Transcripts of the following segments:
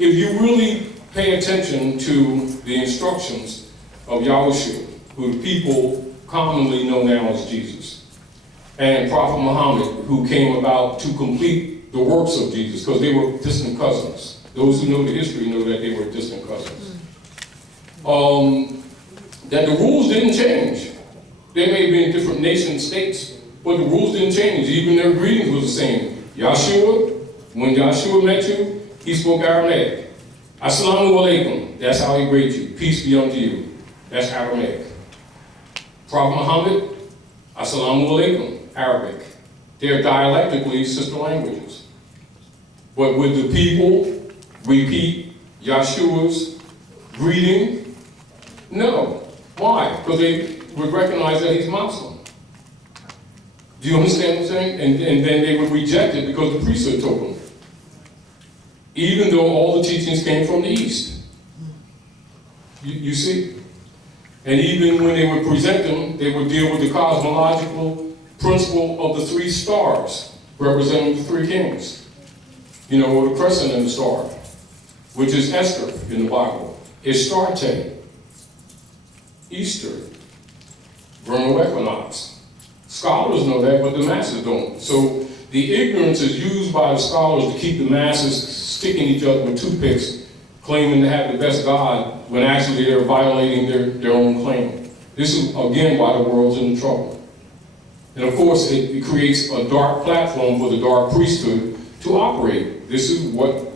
if you really pay attention to the instructions of Yahushua, who the people commonly know now as Jesus, and Prophet Muhammad, who came about to complete the works of Jesus, because they were distant cousins. Those who know the history know that they were distant cousins. That the rules didn't change. They may have been different nation states, but the rules didn't change. Even their greetings was the same. Yahshua, when Yahshua met you, he spoke Aramaic. Assalamu alaikum, that's how he greeted you. Peace be unto you. That's Aramaic. Prophet Muhammad, Assalamu alaikum, Arabic. They're dialectically sister languages. But would the people repeat Yahshua's greeting? No. Why? Because they would recognize that he's Muslim. Do you understand what I'm saying? And then they would reject it because the priesthood told them. Even though all the teachings came from the East. You see? And even when they would present them, they would deal with the cosmological principle of the three stars, representing the three kings. You know, or the crescent and the star, which is Esther in the Bible. Astarte, Easter, vernal equinox. Scholars know that, but the masses don't. So the ignorance is used by the scholars to keep the masses sticking each other with toothpicks, claiming to have the best God, when actually they're violating their own claim. This is, again, why the world's in trouble. And of course, it creates a dark platform for the dark priesthood to operate. This is what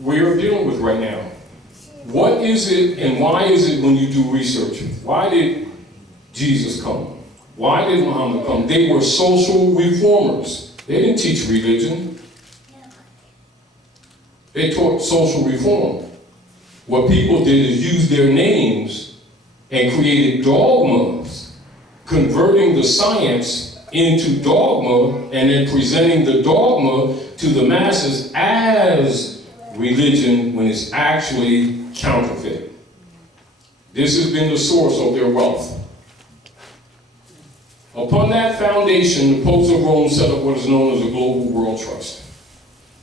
we're dealing with right now. What is it and why is it when you do research? Why did Jesus come? Why did Muhammad come? They were social reformers. They didn't teach religion. They taught social reform. What people did is use their names and created dogmas, converting the science into dogma and then presenting the dogma to the masses as religion when it's actually counterfeit. This has been the source of their wealth. Upon that foundation, the popes of Rome set up what is known as the Global World Trust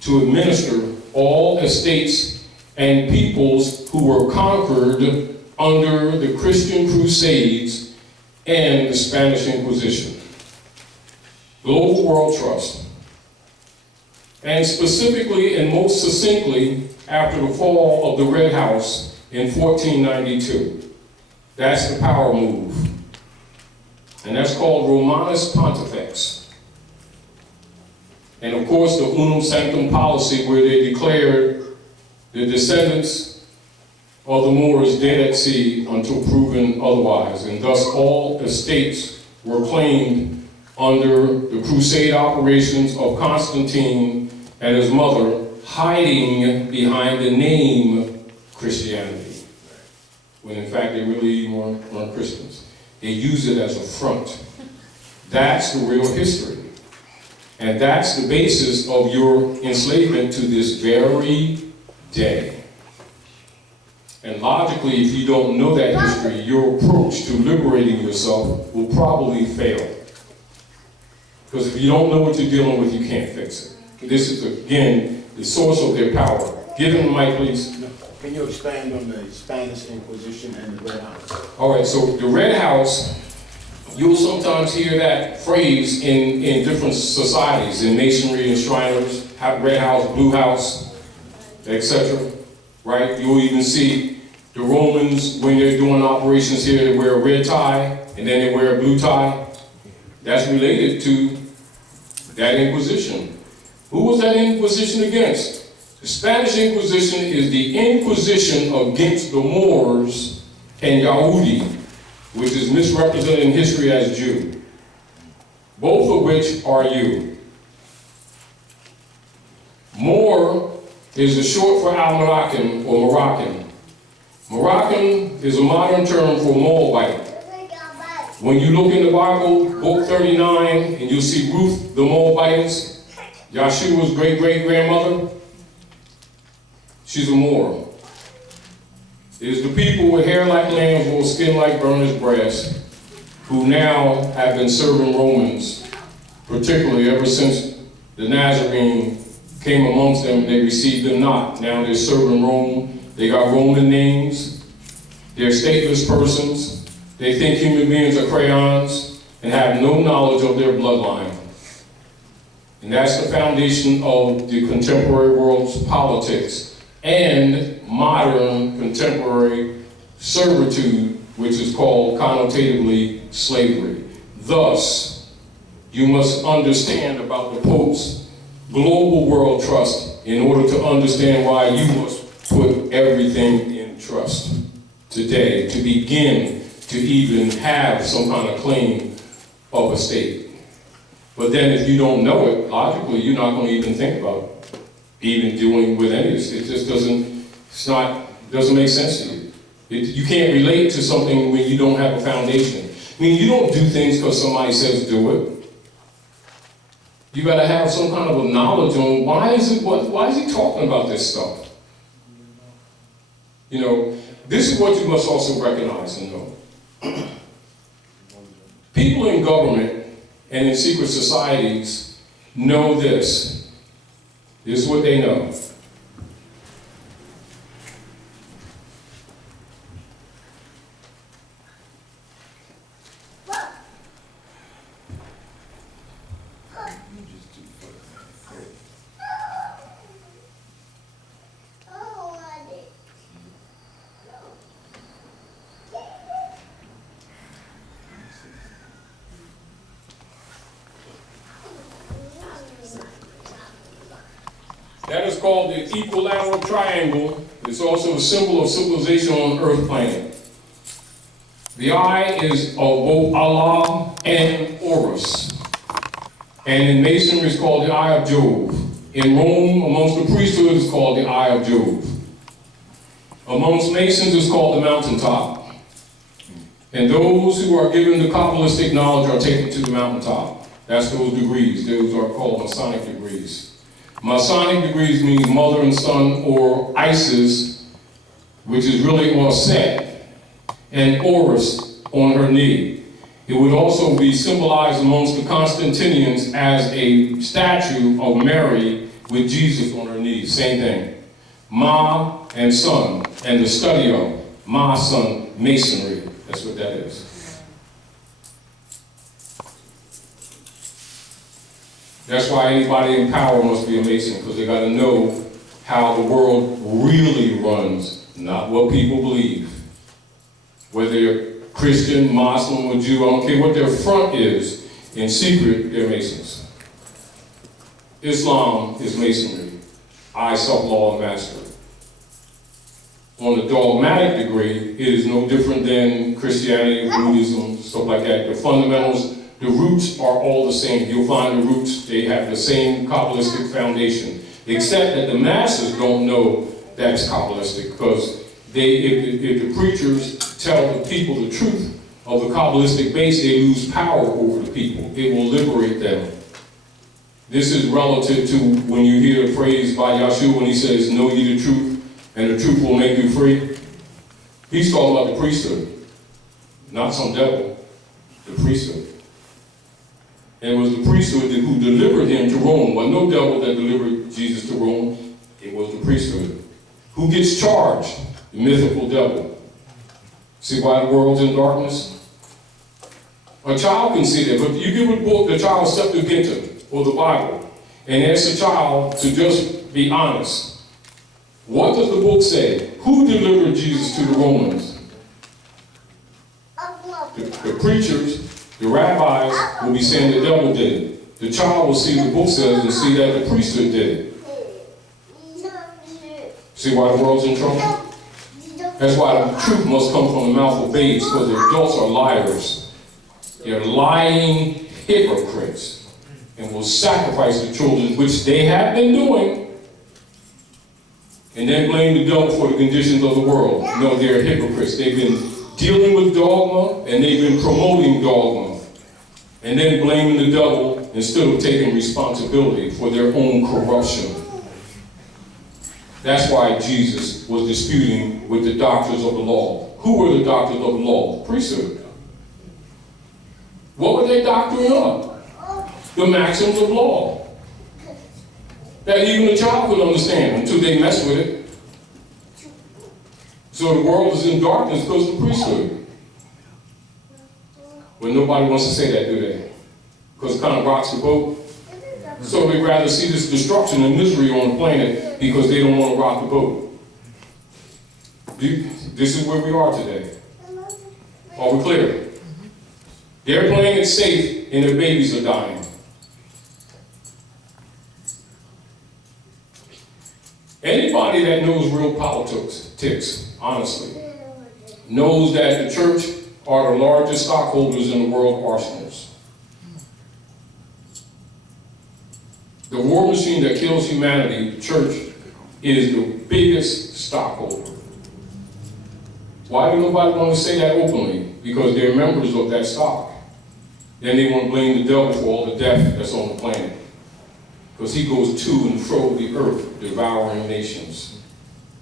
to administer all estates and peoples who were conquered under the Christian Crusades and the Spanish Inquisition. Global World Trust. And specifically and most succinctly after the fall of the Red House in 1492. That's the power move. And that's called Romanus Pontifex. And of course the Unum Sanctum policy, where they declared the descendants of the Moors dead at sea until proven otherwise. And thus all estates were claimed under the crusade operations of Constantine and his mother, hiding behind the name Christianity, when in fact they really weren't Christians. They use it as a front. That's the real history. And that's the basis of your enslavement to this very day. And logically, if you don't know that history, your approach to liberating yourself will probably fail. Because if you don't know what you're dealing with, you can't fix it. This is, again, the source of their power. Give them the mic, please. Can you expand on the Spanish Inquisition and the Red House? All right, so the Red House, you'll sometimes hear that phrase in different societies, in masonry and Shriners, Red House, Blue House, etc. Right? You'll even see the Romans, when they're doing operations here, they wear a red tie, and then they wear a blue tie. That's related to that Inquisition. Who was that Inquisition against? The Spanish Inquisition is the Inquisition against the Moors and Yahudi, which is misrepresented in history as Jew. Both of which are you. Moor is a short for Al-Moroccan or Moroccan. Moroccan is a modern term for Moabite. When you look in the Bible, book 39, and you'll see Ruth the Moabitess, Yahshua's great-great-grandmother, she's a Moor. It is the people with hair like lambs or skin like burnished brass who now have been serving Romans, particularly ever since the Nazarene came amongst them, they received them not. Now they're serving Rome. They got Roman names. They're stateless persons. They think human beings are crayons and have no knowledge of their bloodline. And that's the foundation of the contemporary world's politics and modern contemporary servitude, which is called connotatively slavery. Thus, you must understand about the Pope's global world trust in order to understand why you must put everything in trust today to begin to even have some kind of claim of a state. But then if you don't know it, logically, you're not going to even think about even dealing with any of this. It just doesn't make sense to you. You can't relate to something when you don't have a foundation. I mean, you don't do things because somebody says do it. You got to have some kind of a knowledge on why is he talking about this stuff? You know, this is what you must also recognize and know. People in government and in secret societies know this. This is what they know. That is called the equilateral triangle. It's also a symbol of civilization on the Earth planet. The eye is of both Allah and Horus. And in Masonry, it's called the Eye of Jove. In Rome, amongst the priesthood, it's called the Eye of Jove. Amongst Masons, it's called the mountaintop. And those who are given the Kabbalistic knowledge are taken to the mountaintop. That's those degrees. Those are called Masonic degrees. Masonic degrees means mother and son, or Isis, which is really on Set, and Horus on her knee. It would also be symbolized amongst the Constantinians as a statue of Mary with Jesus on her knees. Same thing. Ma and son, and the study of Ma, son, Masonry. That's what that is. That's why anybody in power must be a Mason, because they got to know how the world really runs, not what people believe. Whether they're Christian, Muslim, or Jew, I don't care what their front is, in secret, they're Masons. Islam is Masonry. I, self-law, and master. On the dogmatic degree, it is no different than Christianity, Buddhism, stuff like that. The fundamentals, the roots are all the same. You'll find the roots, they have the same Kabbalistic foundation, except that the masses don't know that's Kabbalistic, because if the preachers tell the people the truth of the Kabbalistic base, they lose power over the people. It will liberate them. This is relative to when you hear the phrase by Yahshua when he says, know ye the truth, and the truth will make you free. He's talking about the priesthood, not some devil, the priesthood. And it was the priesthood who delivered him to Rome. Well, no devil that delivered Jesus to Rome. It was the priesthood. Who gets charged? The mythical devil. See why the world's in darkness? A child can see that, but you give a book, the child Septuaginta, or the Bible, and ask the child to just be honest. What does the book say? Who delivered Jesus to the Romans? The preachers, the rabbis will be saying the devil did it. The child will see the book says and see that the priesthood did it. See why the world's in trouble? That's why the truth must come from the mouth of babes, because the adults are liars. They're lying hypocrites and will sacrifice the children, which they have been doing, and then blame the devil for the conditions of the world. No, they're hypocrites. They've been dealing with dogma, and they've been promoting dogma, and then blaming the devil instead of taking responsibility for their own corruption. That's why Jesus was disputing with the doctors of the law. Who were the doctors of the law? The priesthood. What were they doctoring up? The maxims of law. that even a child could understand until they mess with it. So the world is in darkness because of the priesthood. But nobody wants to say that, do they? Because it kind of rocks the boat. So they'd rather see this destruction and misery on the planet because they don't want to rock the boat. This is where we are today. Are we clear? They're playing it safe and their babies are dying. Anybody that knows real politics, honestly, knows that the church are the largest stockholders in the world arsenals. The war machine that kills humanity, the church, is the biggest stockholder. Why do nobody want to say that openly? Because they're members of that stock. Then they want to blame the devil for all the death that's on the planet. Because he goes to and fro the earth, devouring nations.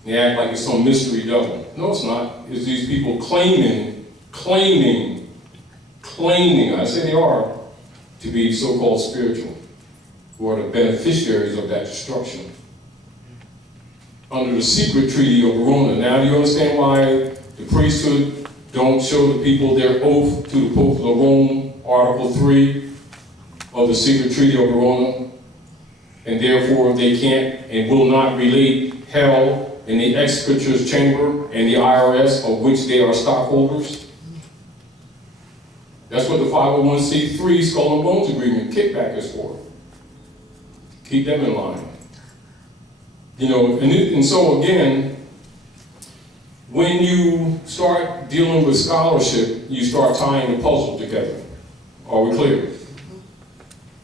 They act like it's some mystery devil. No, it's not. It's these people claiming, I say they are, to be so-called spiritual, who are the beneficiaries of that destruction. Under the secret treaty of Verona. Now do you understand why the priesthood don't show the people their oath to the Pope of Rome, Article 3 of the secret treaty of Verona? And therefore they can't and will not relate hell in the executor's chamber and the IRS, of which they are stockholders. That's what the 501c3 Skull and Bones Agreement kickback is for. Keep them in line. You know, and so again, when you start dealing with scholarship, you start tying the puzzle together. Are we clear?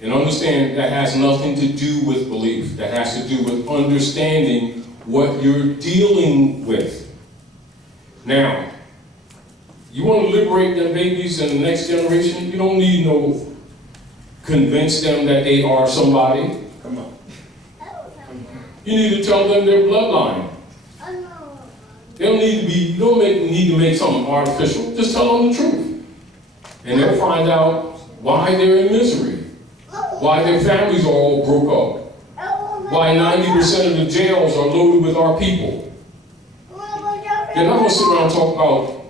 And understand that has nothing to do with belief. That has to do with understanding what you're dealing with. Now, you want to liberate them babies and the next generation? You don't need no convince them that they are somebody. Come on. You need to tell them their bloodline. They don't need to be, you don't need to make something artificial. Just tell them the truth. And they'll find out why they're in misery. Why their families are all broke up. Why 90% of the jails are loaded with our people. They're not going to sit around and talk about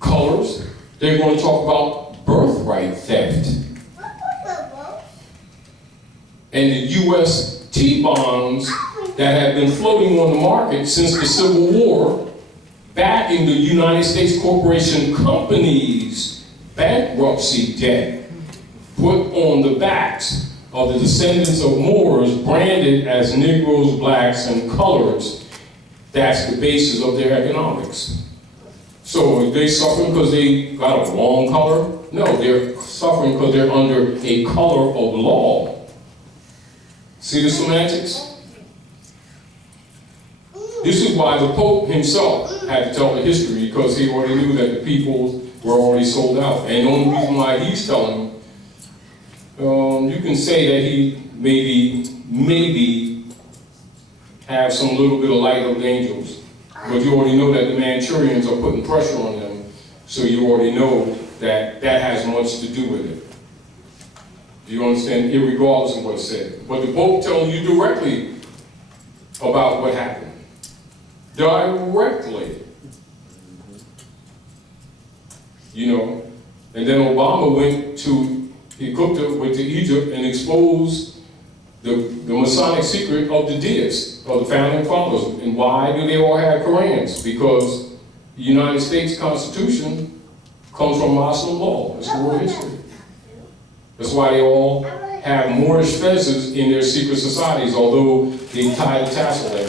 colors. They're going to talk about birthright theft. And the U.S. T-bonds that have been floating on the market since the Civil War, backing the United States corporation companies' bankruptcy debt, put on the backs of the descendants of Moors, branded as Negroes, blacks, and coloreds. That's the basis of their economics. So are they suffering because they got a wrong color? No, they're suffering because they're under a color of law. See the semantics? This is why the Pope himself had to tell the history, because he already knew that the people were already sold out. And the only reason why he's telling them, you can say that he maybe have some little bit of light of the angels, but you already know that the Manchurians are putting pressure on them, so you already know that that has much to do with it. Do you understand? Irregardless of what's said. But the Pope telling you directly about what happened. Directly. You know, and then Obama went to Egypt and exposed the Masonic secret of the deists, of the founding fathers. And why do they all have Korans? Because the United States Constitution comes from Muslim law. That's the world history. That's why they all have Moorish fezzes in their secret societies, although they tie the tassel in.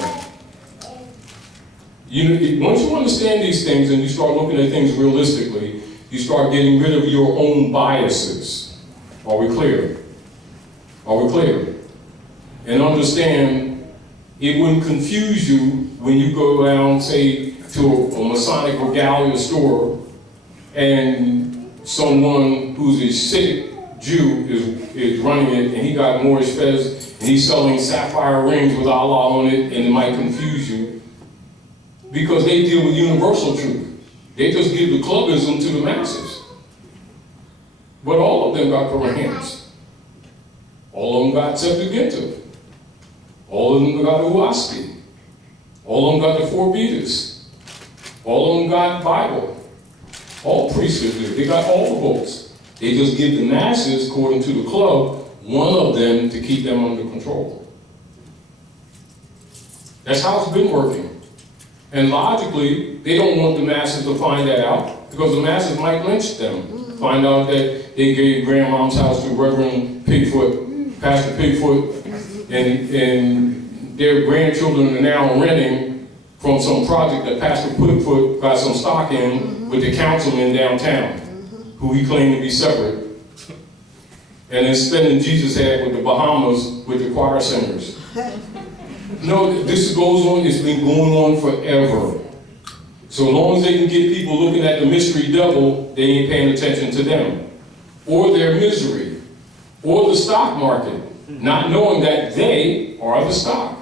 Once you understand these things and you start looking at things realistically, you start getting rid of your own biases. Are we clear? Are we clear? And understand, it wouldn't confuse you when you go down, say, to a Masonic regalia store and someone who's a sick Jew is running it and he got Moorish fez and he's selling sapphire rings with Allah on it, and it might confuse you because they deal with universal truth. They just give the clubbism to the masses. But all of them got Korans. All of them got Septuaginta. All of them got the Uwasti. All of them got the four Vedas. All of them got Bible. All priests are there. They got all the books. They just give the masses, according to the club, one of them to keep them under control. That's how it's been working. And logically, they don't want the masses to find that out because the masses might lynch them. Find out that they gave grandmom's house to Reverend Pigfoot, Pastor Pigfoot, and their grandchildren are now renting from some project that Pastor Pigfoot got some stock in with the councilman downtown, who he claimed to be separate. And then spending Jesus had with the Bahamas with the choir singers. No, this goes on, it's been going on forever. So long as they can get people looking at the mystery devil, they ain't paying attention to them. Or their misery. Or the stock market. Not knowing that they are the stock.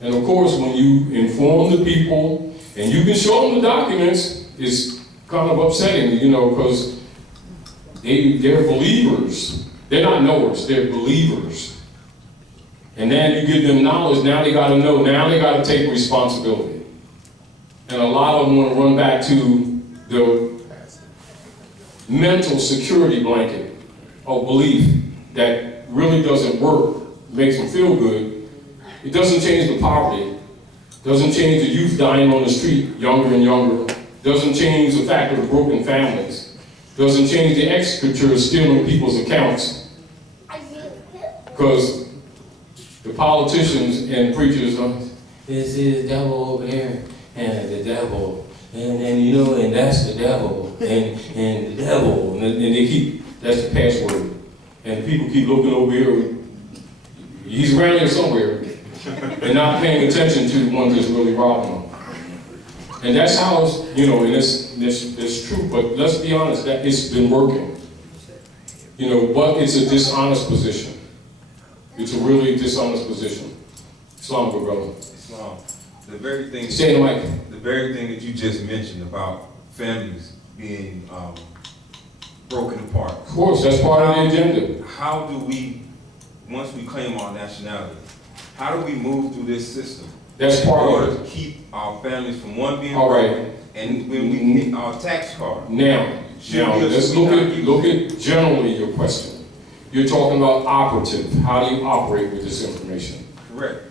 And of course, when you inform the people, and you can show them the documents, it's kind of upsetting, you know, because they're believers. They're not knowers, they're believers. And then you give them knowledge, now they got to know, now they got to take responsibility. And a lot of them want to run back to the mental security blanket of belief that really doesn't work, makes them feel good. It doesn't change the poverty, doesn't change the youth dying on the street younger and younger, doesn't change the fact of broken families, doesn't change the executors stealing people's accounts. Because the politicians and preachers, this is the devil over there, and the devil, and you know, and that's the devil, and the devil, and they keep, that's the password. And people keep looking over here, he's around here somewhere, and not paying attention to the ones that's really robbing them. And that's how it's, you know, and it's true, but let's be honest, that it's been working. You know, but it's a dishonest position. It's a really dishonest position. Islam, good brother. Islam. The very thing. Stay in the mic. The very thing that you just mentioned about families being broken apart. Of course, that's part of the agenda. How do we, once we claim our nationality, how do we move through this system? That's part in order of it. to keep our families from one being all right. broken, and when we get our tax card. Now let's look at generally your question. You're talking about operative. How do you operate with this information? Correct.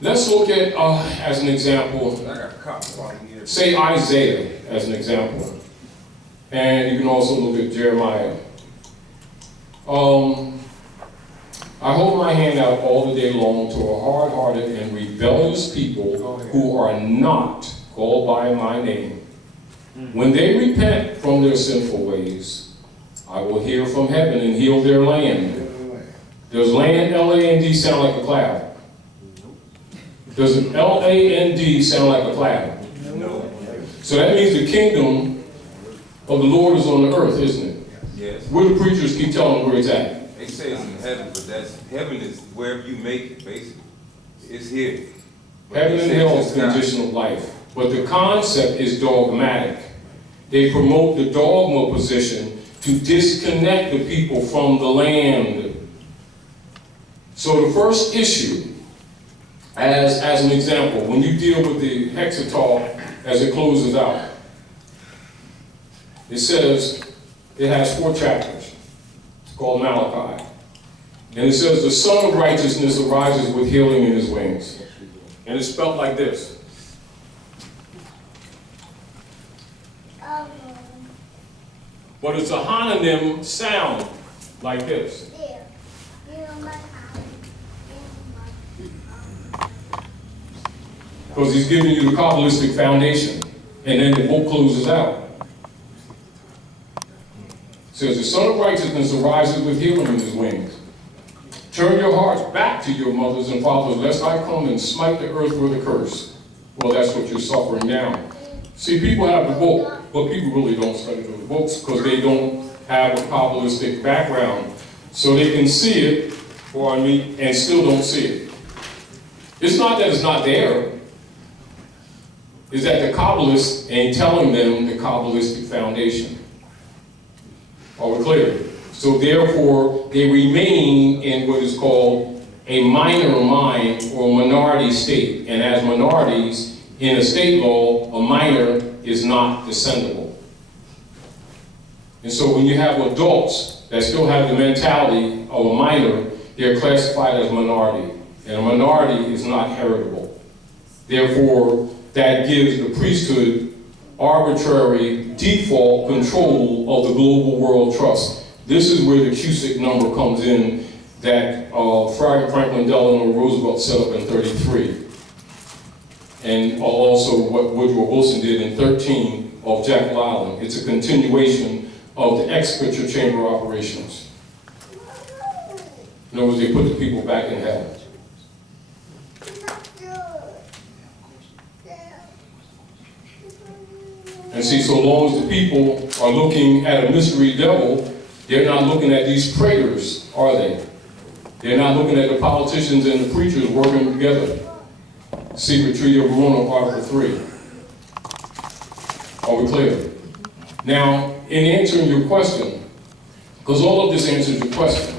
Let's look at, as an example, I got a copy here. say Isaiah as an example. And you can also look at Jeremiah. I hold my hand out all the day long to a hard-hearted and rebellious people who are not called by my name. When they repent from their sinful ways, I will hear from heaven and heal their land. Does land, L-A-N-D, sound like a cloud? Does an L-A-N-D sound like a cloud? No. So that means the kingdom of the Lord is on the earth, isn't it? Yes. Where the preachers keep telling where it's at. They say it's in heaven, but heaven is wherever you make it, basically. It's here. But Heaven and they say hell it's is not. conditional life. But the concept is dogmatic. They promote the dogma position to disconnect the people from the land. So the first issue, as an example, when you deal with the Hexatol as it closes out, it says, it has 4 chapters. It's called Malachi. And it says, the Son of Righteousness arises with healing in his wings. And it's spelled like this. But it's a homonym sound like this. Because he's giving you the Kabbalistic foundation. And then the book closes out. It says, the Son of Righteousness arises with healing in his wings. Turn your hearts back to your mothers and fathers, lest I come and smite the earth with a curse. Well, that's what you're suffering now. See, people have the book, but people really don't study the books because they don't have a Kabbalistic background. So they can see it, and still don't see it. It's not that it's not there. It's that the Kabbalists ain't telling them the Kabbalistic foundation. Are we clear? So therefore, they remain in what is called a minor mine or minority state. And as minorities in a state law, a minor is not descendable. And so when you have adults that still have the mentality of a minor, they're classified as minority. And a minority is not heritable. Therefore, that gives the priesthood arbitrary default control of the global world trust. This is where the Cusick number comes in that Franklin Delano Roosevelt set up in 33. And also what Woodrow Wilson did in 13 of Jekyll Island. It's a continuation of the executive chamber operations. In other words, they put the people back in hell. And see, so long as the people are looking at a mystery devil, they're not looking at these traitors, are they? They're not looking at the politicians and the preachers working together. Secret Treaty of Verona, Article 3. Are we clear? Now, in answering your question, because all of this answers your question.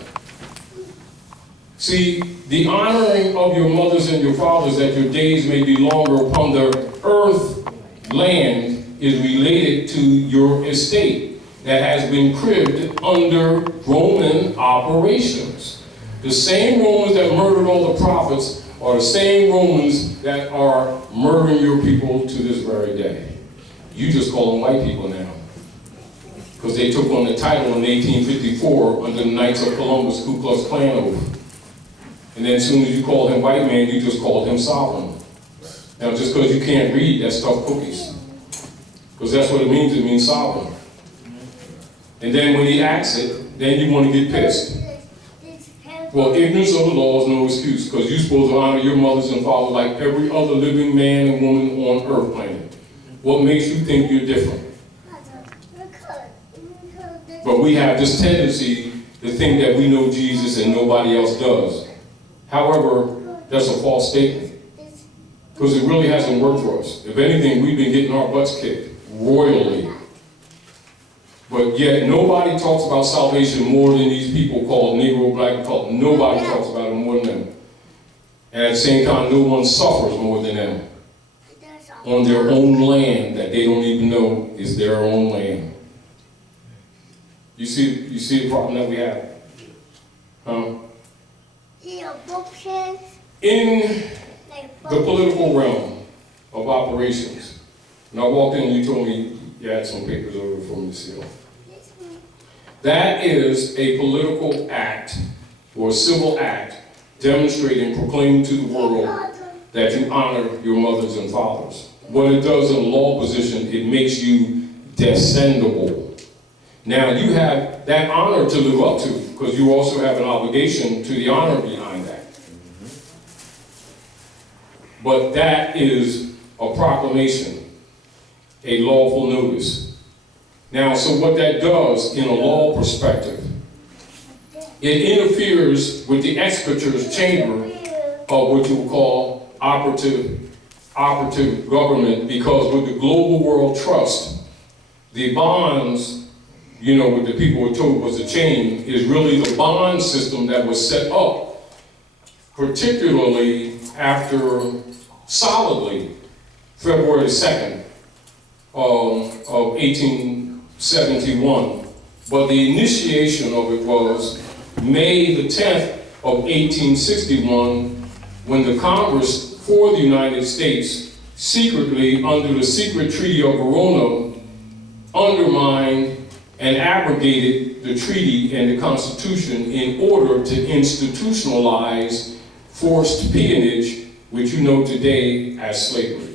See, the honoring of your mothers and your fathers that your days may be longer upon the earth, land, is related to your estate that has been cribbed under Roman operations. The same Romans that murdered all the prophets are the same Romans that are murdering your people to this very day. You just call them white people now. Because they took on the title in 1854 under the Knights of Columbus Ku Klux Klan oath. And then as soon as you call him white man, you just called him sovereign. Now just because you can't read, that's tough cookies. Because that's what it means sovereign. And then when he acts it, then you want to get pissed. Well, ignorance of the law is no excuse, because you're supposed to honor your mothers and fathers like every other living man and woman on earth planet. What makes you think you're different? But we have this tendency to think that we know Jesus and nobody else does. However, that's a false statement, because it really hasn't worked for us. If anything, we've been getting our butts kicked royally. But yet nobody talks about salvation more than these people called Negro, Black, cult. Nobody talks about it more than them. And at the same time, no one suffers more than them on their own land that they don't even know is their own land. You see the problem that we have? In the political realm of operations, when I walked in and you told me you had some papers over for me to seal. That is a political act or a civil act demonstrating, proclaiming to the world that you honor your mothers and fathers. What it does in a law position, it makes you descendable. Now you have that honor to live up to, because you also have an obligation to the honor behind that. But that is a proclamation, a lawful notice. Now, so what that does in a law perspective, it interferes with the executor's chamber of what you would call operative government, because with the global world trust, the bonds, you know, what the people were told was a chain, is really the bond system that was set up, particularly after solidly February 2nd of 1871. But the initiation of it was May the 10th of 1861, when the Congress for the United States secretly, under the secret Treaty of Verona, undermined and abrogated the treaty and the Constitution in order to institutionalize forced peonage, which you know today as slavery.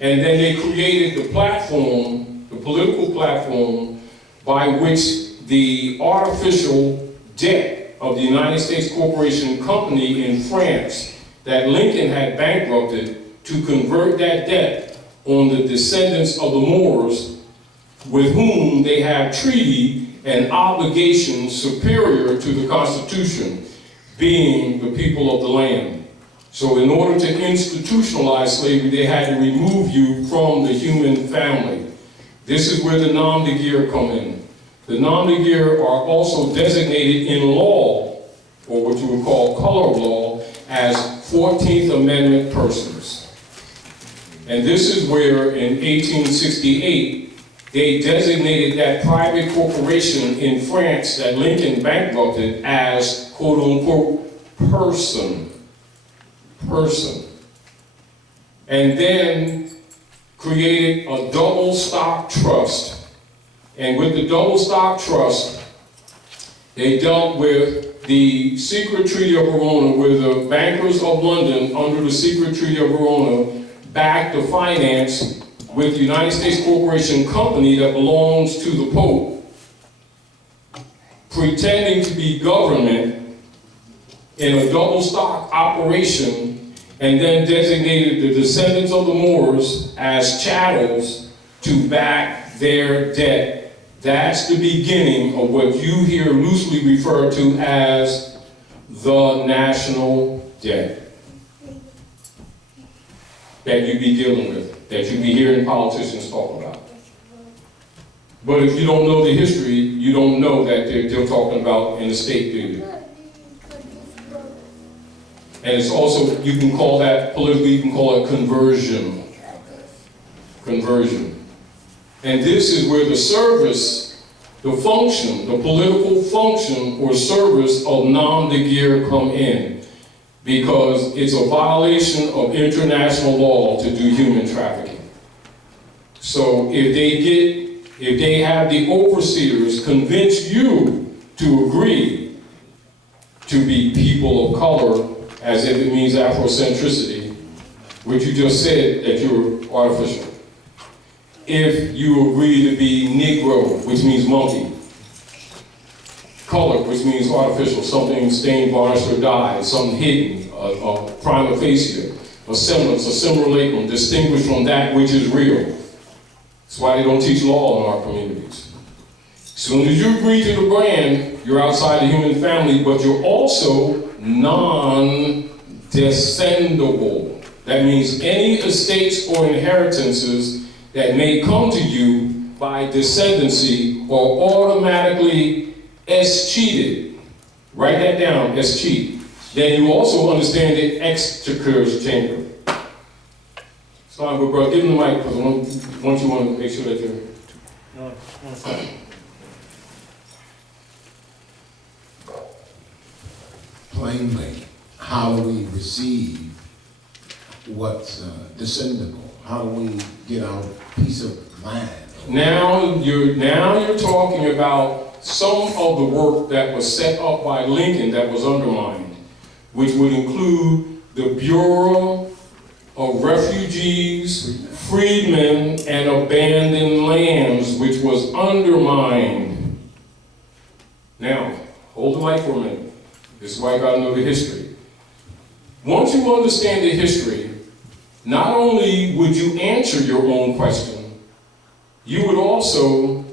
And then they created the platform, the political platform, by which the artificial debt of the United States Corporation Company in France that Lincoln had bankrupted, to convert that debt on the descendants of the Moors, with whom they have treaty and obligations superior to the Constitution, being the people of the land. So in order to institutionalize slavery, they had to remove you from the human family. This is where the nom de guerre come in. The nom de guerre are also designated in law or what you would call color of law, as 14th Amendment persons. And this is where in 1868, they designated that private corporation in France that Lincoln bankrupted as quote unquote person. And then created a double stock trust. And with the double stock trust, they dealt with the secret Treaty of Verona, where the bankers of London, under the secret Treaty of Verona, backed the finance with the United States Corporation Company that belongs to the Pope, pretending to be government in a double stock operation, and then designated the descendants of the Moors as chattels to back their debt. That's the beginning of what you hear loosely referred to as the national debt that you be dealing with, that you be hearing politicians talk about. But if you don't know the history, you don't know that they're talking about in the state, do you? And it's also, you can call that, politically, you can call it conversion. Conversion. And this is where the service, the function, the political function or service of nom de guerre come in. Because it's a violation of international law to do human trafficking. So if they have the overseers convince you to agree to be people of color, as if it means Afrocentricity, which you just said that you're artificial. If you agree to be Negro, which means monkey. Color, which means artificial, something stained, varnished, or dyed, something hidden, a prima facie, a semblance, a simulacrum, distinguished from that which is real. That's why they don't teach law in our communities. As soon as you agree to the brand, you're outside the human family, but you're also non-descendable. That means any estates or inheritances that may come to you by descendancy are automatically escheated. Write that down, escheat. Then you also understand the exchequer's chamber. So I'm good, bro. Give him the mic, because once you want to make sure that you're... No, 1 second. Plainly, how do we receive what's descendable? How do we get our piece of land? Now you're talking about some of the work that was set up by Lincoln that was undermined, which would include the Bureau of Refugees, Freedmen, and Abandoned Lands, which was undermined. Now, hold the mic for a minute. This is why I gotta know the history. Once you understand the history, not only would you answer your own question, you would also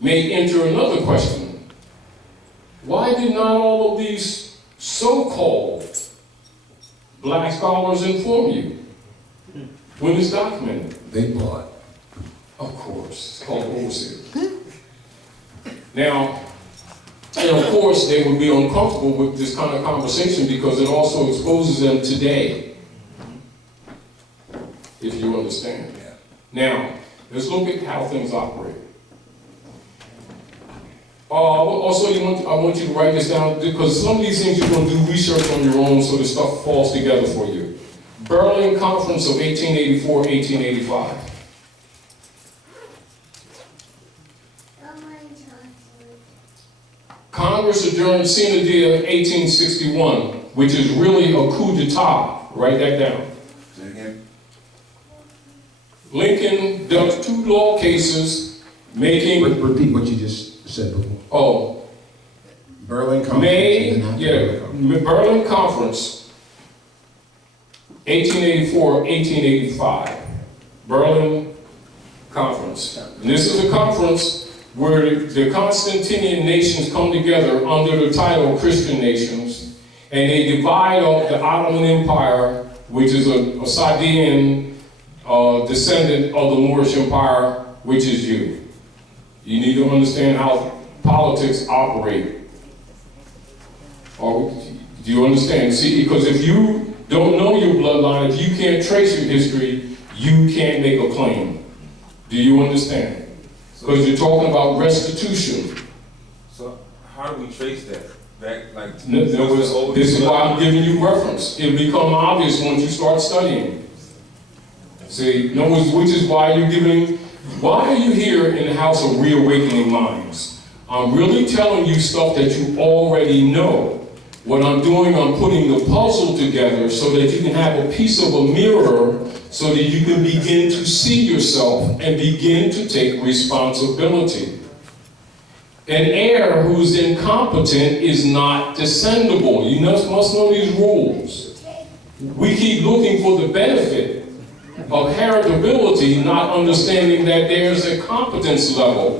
may enter another question. Why did not all of these so-called black scholars inform you when it's documented? They bought. Of course, it's called overseers. Now, and of course, they would be uncomfortable with this kind of conversation because it also exposes them today, if you understand. Now, let's look at how things operate. Also, I want you to write this down, because some of these things you're going to do research on your own so the stuff falls together for you. Berlin Conference of 1884-1885. Congress adjourned sine die 1861, which is really a coup d'etat. Write that down. Say again? Lincoln does 2 law cases making... Repeat what you just said before. Oh. Berlin Conference. Berlin Conference, 1884-1885. Berlin Conference. And this is a conference where the Constantinian nations come together under the title Christian nations, and they divide up the Ottoman Empire, which is a Sadean descendant of the Moorish Empire, which is you. You need to understand how politics operate. Or, do you understand? See, because if you don't know your bloodline, if you can't trace your history, you can't make a claim. Do you understand? Because you're talking about restitution. So how do we trace that back? Like This is why I'm giving you reference. It'll become obvious once you start studying. See, in other words, which is why you're giving. Why are you here in the house of reawakening minds? I'm really telling you stuff that you already know. What I'm doing, I'm putting the puzzle together so that you can have a piece of a mirror so that you can begin to see yourself and begin to take responsibility. An heir who's incompetent is not descendable. You must know these rules. We keep looking for the benefit of heritability, not understanding that there's a competence level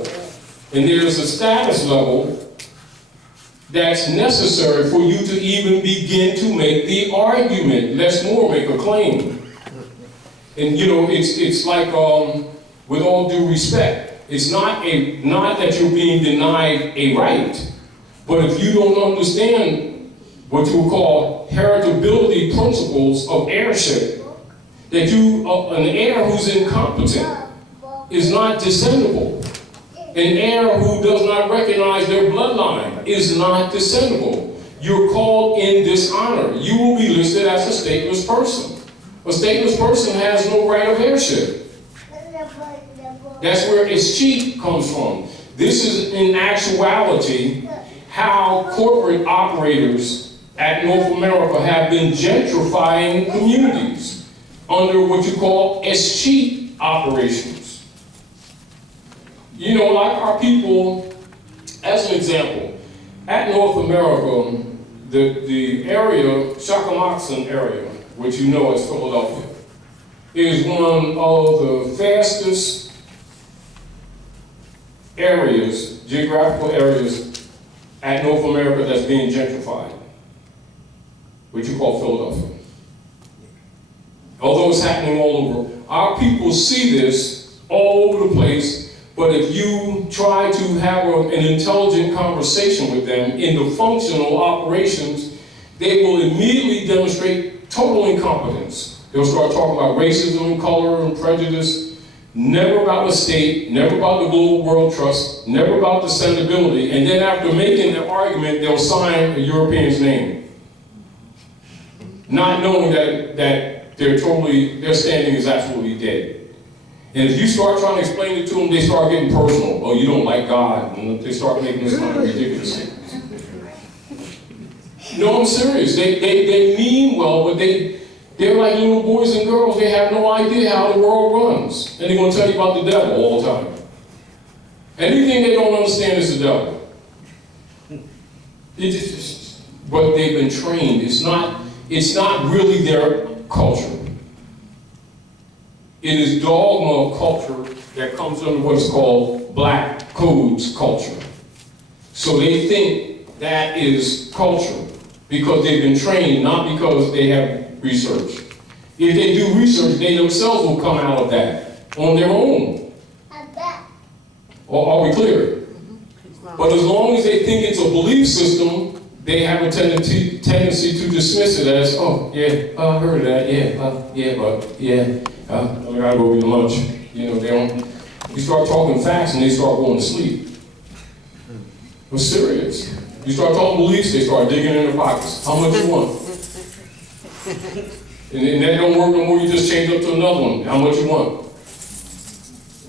and there's a status level that's necessary for you to even begin to make the argument. Let's more make a claim. And you know, it's like, with all due respect, it's not that you're being denied a right, but if you don't understand what you would call heritability principles of heirship, that an heir who's incompetent is not descendable. An heir who does not recognize their bloodline is not descendable. You're called in dishonor. You will be listed as a stateless person. A stateless person has no right of heirship. That's where escheat comes from. This is in actuality how corporate operators at North America have been gentrifying communities under what you call escheat operations. You know, like our people, as an example, at North America, the area, Shakamatsun area, which you know as Philadelphia, is one of the fastest areas, geographical areas at North America that's being gentrified, which you call Philadelphia. Although it's happening all over, our people see this all over the place. But if you try to have an intelligent conversation with them in the functional operations, they will immediately demonstrate total incompetence. They'll start talking about racism and color and prejudice, never about the state, never about the global world trust, never about descendability, and then after making their argument, they'll sign a European's name. Not knowing that their standing is absolutely dead. And if you start trying to explain it to them, they start getting personal. Oh, you don't like God. And they start making this kind of ridiculous statements. No, I'm serious. They mean well, but they're like little boys and girls. They have no idea how the world runs. And they're going to tell you about the devil all the time. Anything they don't understand is the devil. But they've been trained. It's not really their culture. It is dogma of culture that comes under what's called black codes culture. So they think that is culture because they've been trained, not because they have research. If they do research, they themselves will come out of that on their own. Are we clear? But as long as they think it's a belief system, they have a tendency to dismiss it as, oh, yeah, I heard of that, I gotta go eat lunch. You know, they don't. You start talking facts and they start going to sleep. We're serious. You start talking beliefs, they start digging in their pockets. How much you want? And that don't work no more, you just change up to another one. How much you want?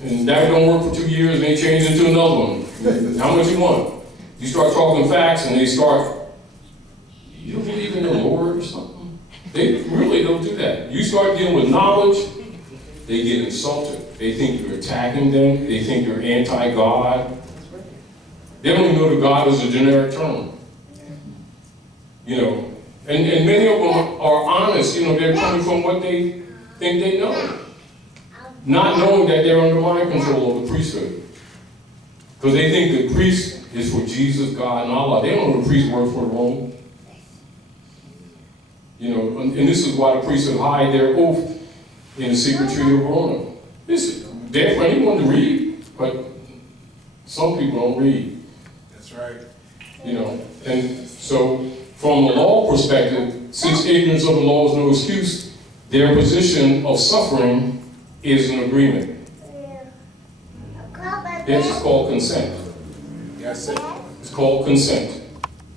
And that don't work for 2 years and they change into another one. How much you want? You start talking facts and they start, you don't believe in the Lord or something? They really don't do that. You start dealing with knowledge, they get insulted. They think you're attacking them. They think you're anti-God. They don't even know that God is a generic term. You know, and many of them are honest. You know, they're coming from what they think they know. Not knowing that they're under mind control of the priesthood. Because they think the priest is for Jesus, God, and Allah. They don't know the priest works for Rome. You know, and this is why the priests would hide their oath in the secret tree of Verona. It's there for anyone to read, but some people don't read. That's right. You know, and so From a law perspective, since ignorance of the law is no excuse, their position of suffering is an agreement. This is called consent. Yes, sir. It's called consent.